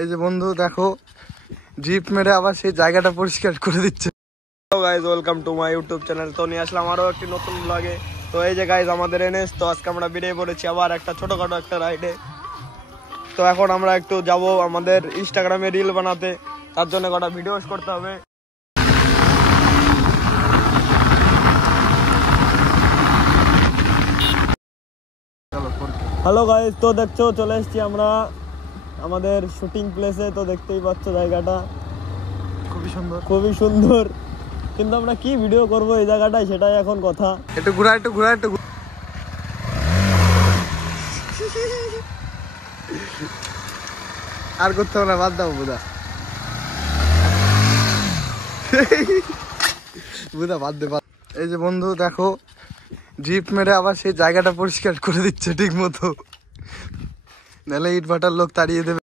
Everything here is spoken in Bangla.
এই যে বন্ধু দেখো জিপ মেরে আবার সেই জায়গাটা পরিষ্কার করে দিচ্ছে। Hello guys, welcome to my YouTube channel. তো নিয়ে আসলাম আরও একটি নতুন ব্লগে। তো এই যে গাইজ আমাদের এনএস, তো আজকে আমরা বেরিয়ে পড়েছি আবার একটা ছোটোখাটো একটা রাইডে। তো এখন আমরা একটু যাব আমাদের ইনস্টাগ্রামে রিল বানাতে, তার জন্য কটা ভিডিওস করতে হবে। হ্যালো গাইজ, তো দেখছো চলে এসেছি আমরা আমাদের শুটিং প্লেসে। তো দেখতেই পাচ্ছ জায়গাটা খুবই সুন্দর, খুবই সুন্দর, কিন্তু আমরা কি ভিডিও করব এই জায়গাটায় সেটাই এখন কথা। একটু ঘুরা আর করতে হবে না, বাদ দাও বুদা বুদা বাদ দে। এই যে বন্ধু দেখো জিপ মেরে আবার সেই জায়গাটা পরিষ্কার করে দিচ্ছে ঠিক মতো, নাহলে ইট ভাটার লোক তাড়িয়ে দেবে।